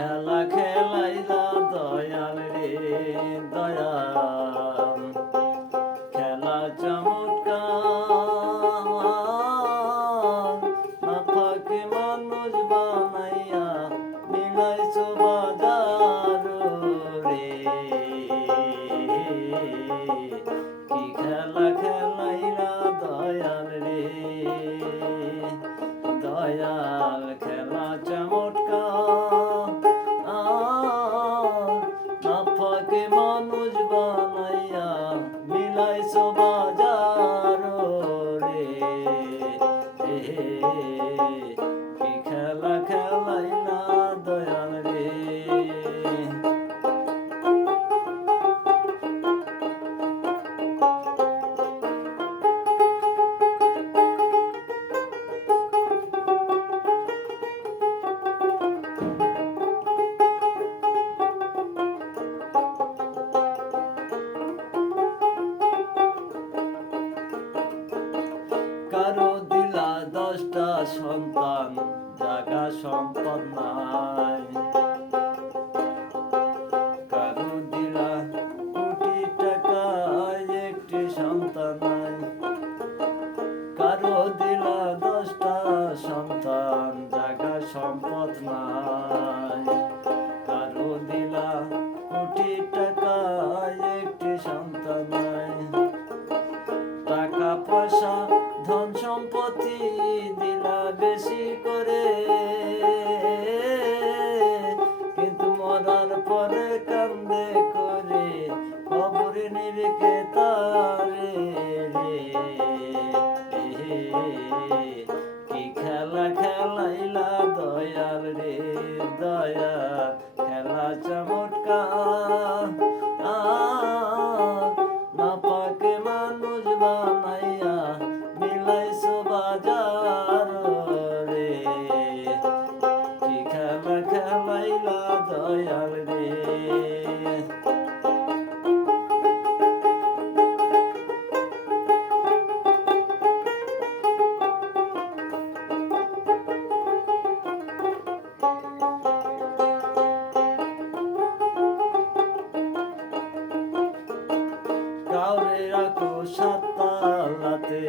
খেলা খেলাইলা দয়াল রে দয়াল, খেলা চমৎকার, না ফাঁকে মানুষ বানাইয়া মিলাইছো বাজার রে। কি খেলা খেলাইলা দয়াল রে দয়াল, খেলা চমৎকার, না ফাঁকে মানুষ বানাইয়া মিলাইছো বাজার রে। কি খেলা খেলাইলা দয়াল রে। কারো দিলা 10টা সন্তান, জাগা সম্পদ নাই। কারো দিলা কোটি টাকায় একটি সন্তান নাই। কারো দিলা 10টা সন্তান, জাগা সম্পদ নাই। কারো দিলা কোটি টাকায় একটি সন্তান নাই। টাকা পয়সা ধন সম্পত্তি দিলা বেশি করে, কিন্তু মরার পরে কান্দে করে কবরে নিবে কে তারে রে। কি খেলা খেলাইলা দয়াল রে দয়াল, খেলা চমৎকার, না পাকে মানুষ বানাইয়া মিলাইছো বাজার রে। কি খেলা খেলাইলা দয়াল রে। কাউরে রাখো সাততলাতে,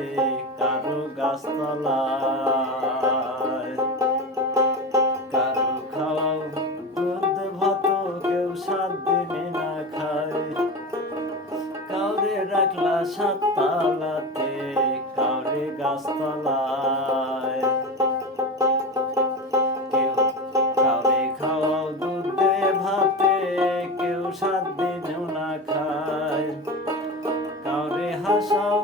কারো গাছতলায়, কারো খাওয়াও দুধ ভাত, কেউ 7 দিনে না খায়। কাউরে রাখলা সাততলাতে, কাউরে গাছতলায়, কেউ কাউরে খাওয়াও দুধে ভাতে, কেউ 7 দিনেও না খায়। কাউরে হাসাও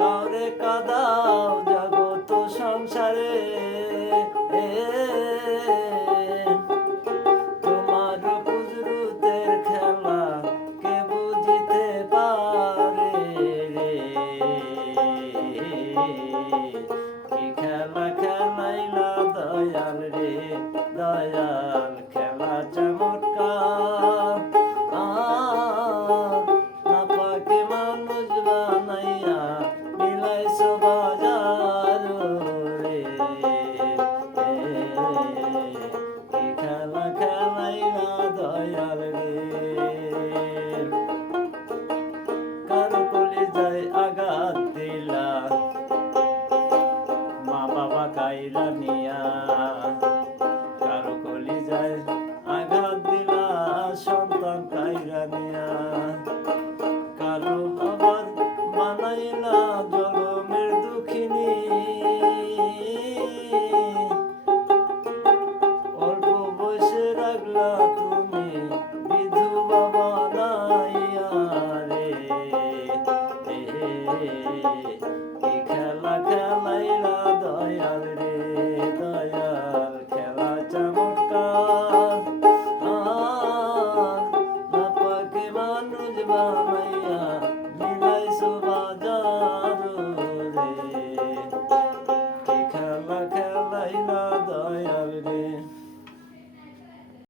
কাউরে কাঁদাও জগত সংসারে, তোমার কুজরুতের খেলা কে বুঝিতে পারে রে। কি খেলা খেলাইলা দয়াল রে দয়াল, খেলা চমৎকার, না পাকে মানুষ বানাইয়া মিলাইছো বাজার রে। কি খেলা খেলাইলা দয়াল রে। কারো কলিজায় আঘাত দিলা, মা বাবা কাইরা নিয়া। কারো কলিজায় আঘাত দিলা, সন্তান কাইরা নিয়া। কারো আবার বানাইলা জনমের দুঃখিনী, অল্প বয়সে রাখলা তুমি বিধবা বানাইয়া রে। কি খেলা খেলাইলা দয়াল রে দয়াল, খেলা চমৎকার, না পাকে মানুষ বানাইয়া